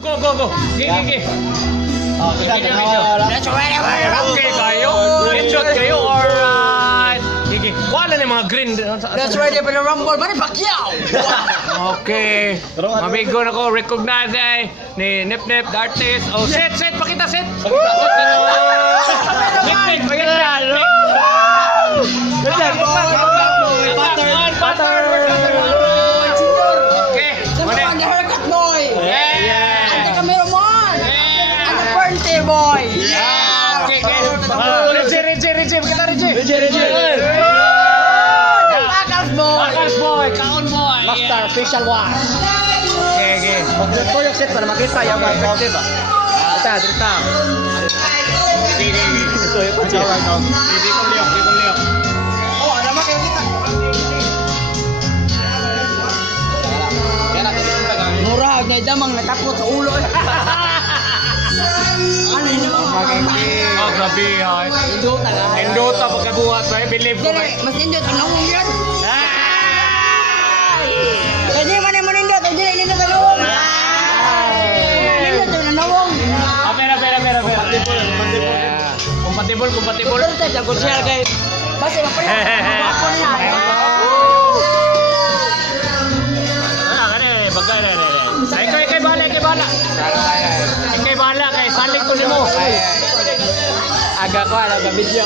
Go, go, go. Gigi. That's ready. Okay kayo. Headshot kayo. Alright. Gigi. Wala na yung mga green. That's ready for the rumble. Mani Pacquiao. Okay. Mamigo na ko. Recognize ni Nip Nip, the artist. Oh, set. Pakita, set. Nip. Pakita. Butter. Okay. Ang haircut boy. Yeah. Ang cameraman. Ang party boy. Yeah. Okay. Reggie. Pakita, Reggie. Bakas boy. Kaon boy. Master facial wash. Okay. Magtuloy set para makita yung perspective. Dito. Ito yung pagkawa no. Hindi ko liyak. Oh, ada mak kayo kita. Murag na damang nakapot sa ulo. Ano yun naman? Oh, grabe ha. Indota lang. Indota pagkabuhat ba? Believe ko ba? Mas indot ang nawong yan. Hindi man yung manindot. Hindi na indot ang nawong. Indot ang nawong. Pera. Compatible. Tulad tayo sa konsyal kayo. Basta mapalit. Ako niya. Bagay na. Ikay bala. Kay salig ko nimo. Aga ko ala sa video.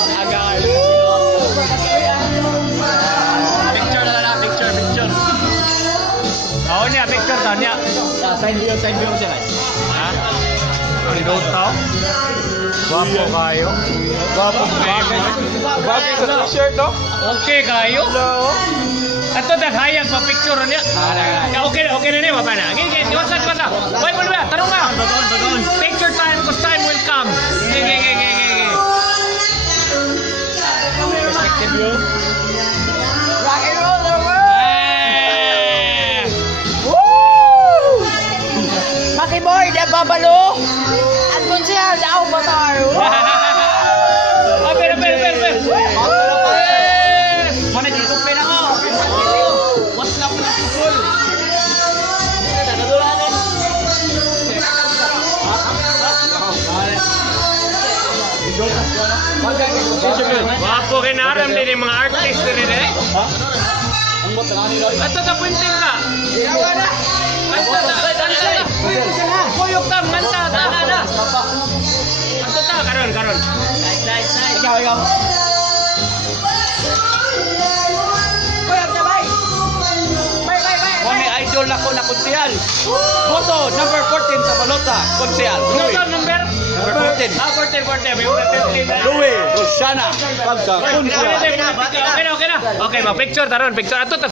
Picture. Oh niya, picture ta niya. Side view siya. Ha? Ang Indota. Guwapo kayo. Bagay sa t-shirt no? Okay kayo. Ato daghayag pa picture niya. Okay na niya ba na? Gigi, iwasan. Why mo ba? Tarong ka. Picture time cause time will come. Gigi. Perspective view. Rock and roll the world. Woo! Maki boy, da babalo. At konsyal daw batar. Pera. Mana dito pera ko. What's up na full? Wapo kinaram din yung mga artist din eh. Ato ta punting ka. Kuyok tam nganta ta. Ato ta karon. Nice. Ikaw. Kuyok na bay. May idol ako na konsyal. Moto number 14 sa balota, konsyal. Number 14. 14. May una 15. Louis Rosana pagka konsyal. Okay na. Okay, ma-picture taron. Picture ato ta.